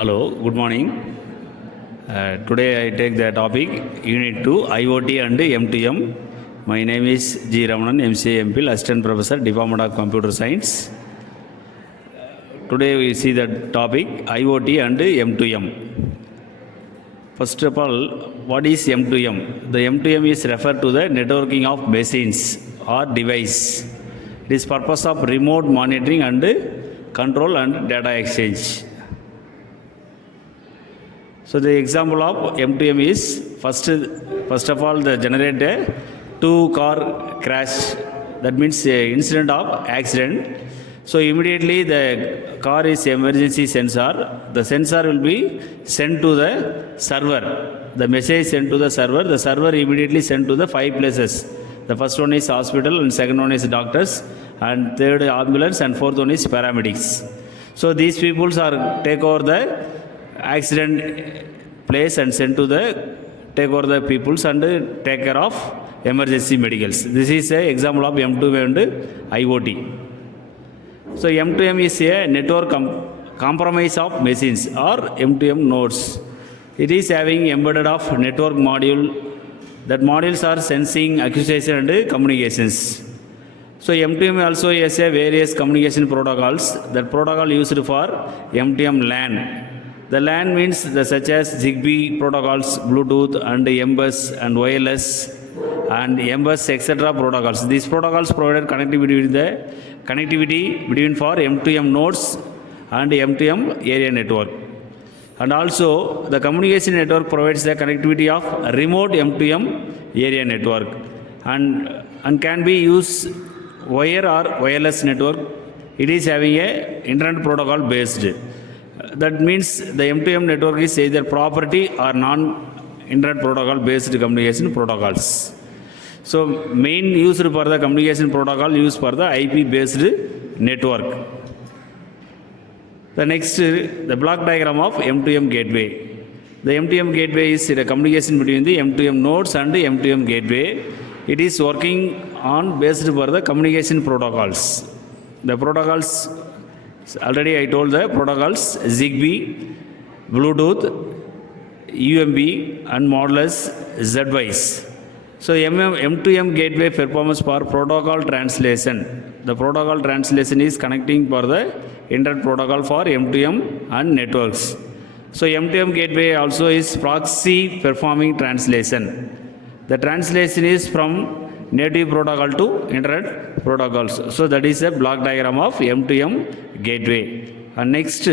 Hello, good morning. Today I take the topic Unit 2 IoT and M2M. My name is G. Ramanan, MCA MPhil, Assistant Professor, Department of Computer Science. Today we see the topic IoT and M2M. First of all, what is M2M? The M2M is referred to the networking of machines or device. It is purpose of remote monitoring and control and data exchange. So the example of M2M is first of all the generate a two-car crash. That means incident of accident. So immediately the car is emergency sensor. The sensor will be sent to the server. The message sent to the server. The server immediately sent to the 5 places. The first one is hospital, and second one is doctors, and third ambulance, and fourth one is paramedics. So these peoples are take over the accident place and sent to the take over the peoples and take care of emergency medicals. This is an example of M2M and IoT. So M2M is a network compromise of machines or M2M nodes. It is having embedded of network module. That modules are sensing, acquisition and communications. So M2M also has a various communication protocols. That protocol used for M2M LAN. The LAN means such as Zigbee protocols, Bluetooth and M-Bus and wireless and M-Bus etc. protocols. These protocols provided connectivity between for M2M nodes and M2M area network. And also the communication network provides the connectivity of remote M2M area network and can be used wire or wireless network. It is having a internet protocol based. That means the M2M network is either property or non-internet protocol based communication protocols. So main used for the communication protocol used for the IP based network. The next, the block diagram of M2M gateway. The M2M gateway is the communication between the M2M nodes and the M2M gateway. It is working on based for the communication protocols. The protocols, already I told the protocols, Zigbee, Bluetooth, UMB and modulus Z-wise. So M2M gateway performance for protocol translation. The protocol translation is connecting for the internet protocol for M2M and networks. So M2M gateway also is proxy performing translation. The translation is from native protocol to internet protocols. So that is a block diagram of M2M gateway. And next,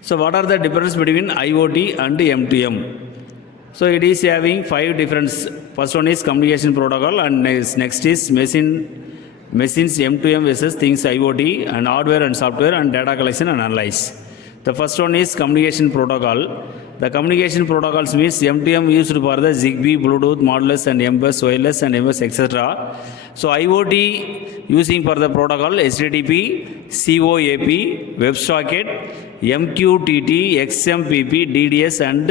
so what are the difference between IoT and M2M? So it is having 5 difference. First one is communication protocol, and next is machines M2M versus things IoT and hardware and software and data collection and analyze. The first one is communication protocol. The communication protocols means M2M used for the Zigbee, Bluetooth, modulus and M-Bus, wireless and M-Bus etc. So IoT using for the protocol HTTP, COAP, WebSocket, MQTT, XMPP, DDS and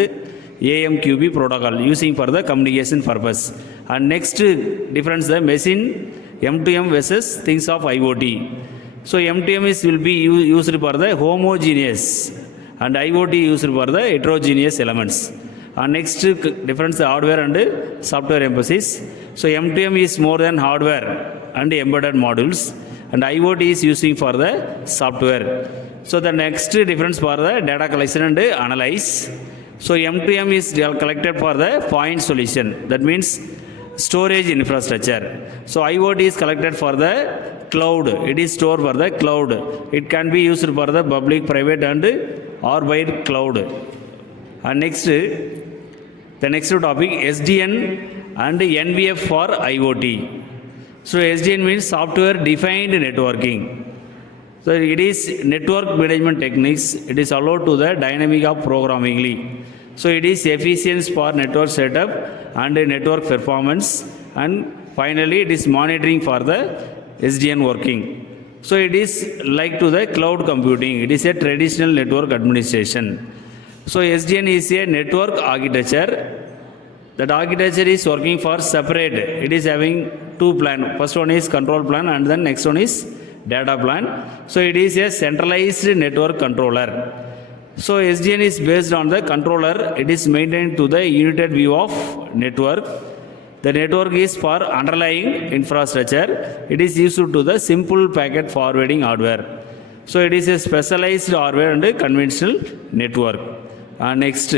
AMQP protocol using for the communication purpose. And next difference the machine M2M versus things of IoT. So M2M will be used for the homogeneous and IoT used for the heterogeneous elements. And next difference the hardware and software emphasis. So M2M is more than hardware and embedded modules, and IoT is using for the software. So the next difference for the data collection and analyze. So M2M is collected for the point solution. That means storage infrastructure. So IoT is collected for the cloud. It is stored for the cloud. It can be used for the public, private and orbital cloud. And next, the next topic SDN and NVF for IoT. So SDN means software defined networking. So it is network management techniques. It is allowed to the dynamic of programmingly. So it is efficient for network setup and network performance, and finally it is monitoring for the SDN working. So it is like to the cloud computing. It is a traditional network administration. So SDN is a network architecture. That architecture is working for separate. It is having 2 plans. First one is control plan and then next one is data plan. So it is a centralized network controller. So SDN is based on the controller. It is maintained to the united view of network. The network is for underlying infrastructure. It is used to the simple packet forwarding hardware. So it is a specialized hardware and a conventional network. Next,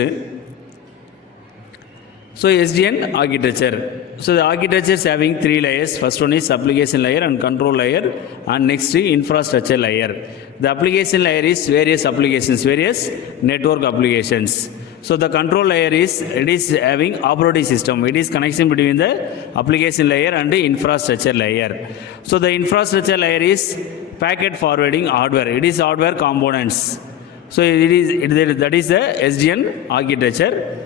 so SDN architecture. So the architecture is having three layers. First one is application layer and control layer, and next infrastructure layer. The application layer is various applications, various network applications. So the control layer is, it is having operating system. It is connection between the application layer and the infrastructure layer. So the infrastructure layer is packet forwarding hardware. It is hardware components. So that is the SDN architecture.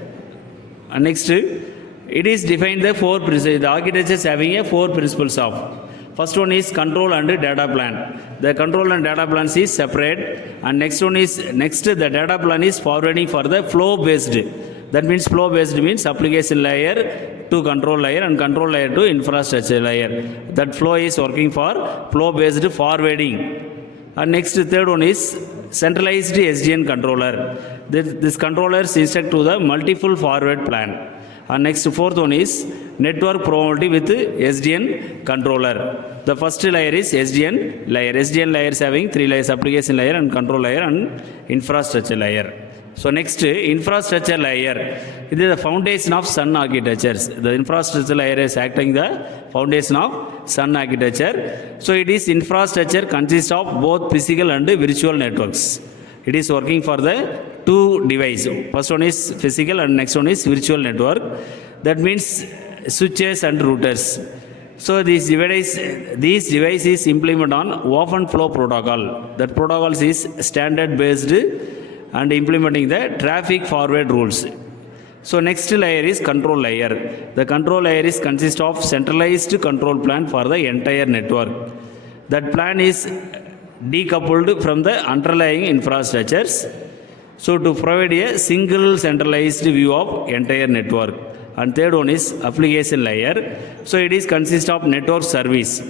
And next, it is defined the four principles. The architecture is having a four principles of. First one is control and data plan. The control and data plans is separate. And next the data plan is forwarding for the flow based. That means flow based means application layer to control layer and control layer to infrastructure layer. That flow is working for flow based forwarding. And next third one is centralized SDN controller. This controller is instruct to the multiple forward plan. And next fourth one is network probability with SDN controller. The first layer is SDN layer. SDN layer is having three layers: application layer and control layer and infrastructure layer. So next, infrastructure layer. It is the foundation of Sun architectures. The infrastructure layer is acting the foundation of Sun architecture. So it is infrastructure consists of both physical and virtual networks. It is working for the two devices. First one is physical and next one is virtual network. That means switches and routers. So these device is implemented on open flow protocol. That protocol is standard based and implementing the traffic forward rules. So next layer is control layer. The control layer is consist of centralized control plan for the entire network. That plan is decoupled from the underlying infrastructures. So to provide a single centralized view of entire network. And third one is application layer. So it is consist of network service.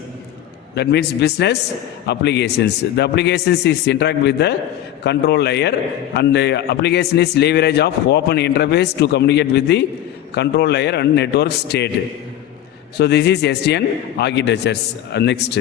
That means business applications. The applications is interact with the control layer, and the application is leverage of open interface to communicate with the control layer and network state. So this is SDN architectures. Next.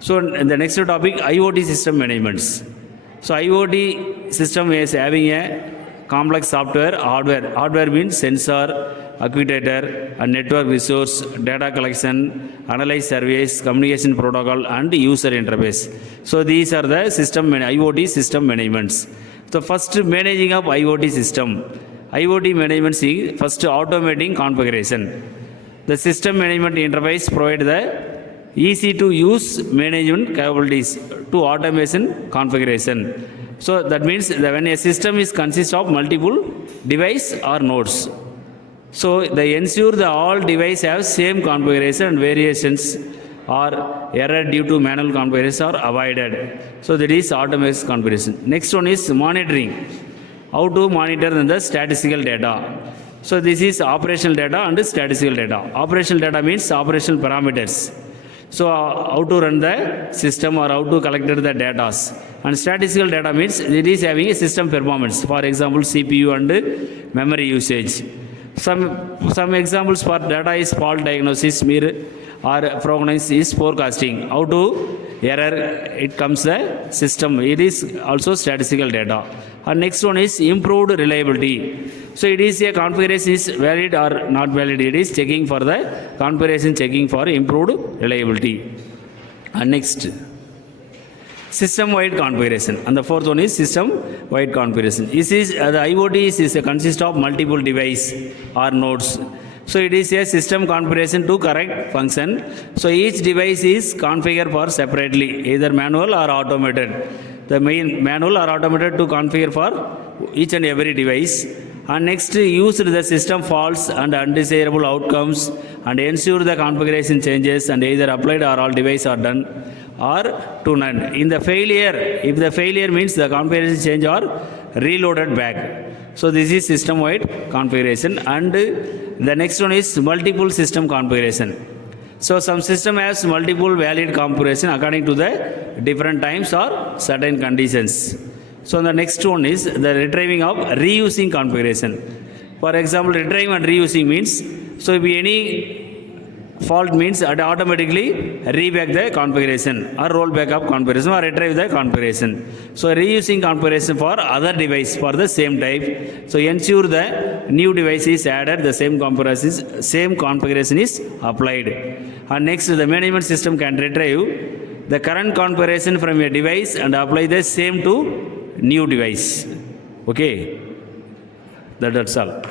So the next topic, IoT system management. So IoT system is having a complex software, hardware. Hardware means sensor, actuator, and network resource, data collection, analyze surveys, communication protocol, and user interface. So these are the IoT system managements. So first, managing of IoT system. IoT management is first automating configuration. The system management interface provides the easy to use management capabilities to automation configuration. So that means that when a system is consist of multiple device or nodes, so they ensure that all devices have same configuration and variations or error due to manual configuration are avoided. So that is automated configuration. Next one is monitoring. How to monitor the statistical data. So this is operational data and statistical data. Operational data means operational parameters. So how to run the system or how to collect the data. And statistical data means it is having a system performance. For example, CPU and memory usage. Some examples for data is fault diagnosis, or prognosis is forecasting. How to error it comes the system. It is also statistical data. And next one is improved reliability. So it is a configuration is valid or not valid. It is checking for the configuration, checking for improved reliability. And next, system-wide configuration. And the fourth one is system-wide configuration. This is the IoT is a consist of multiple device or nodes. So it is a system configuration to correct function. So each device is configured for separately, either manual or automated. The main manual or automated to configure for each and every device. And next, use the system faults and undesirable outcomes and ensure the configuration changes and either applied or all devices are done or to none. In the failure, if the failure means the configuration change or reloaded back. So this is system-wide configuration. And the next one is multiple system configuration. So some system has multiple valid configuration according to the different times or certain conditions. So the next one is the retrieving of reusing configuration. For example, retrieving and reusing means, so if any fault means it automatically reback the configuration or roll back up configuration or retrieve the configuration. So reusing configuration for other device for the same type. So ensure the new device is added, the same configuration is applied. And next, the management system can retrieve the current configuration from a device and apply the same to new device. Okay, that's all.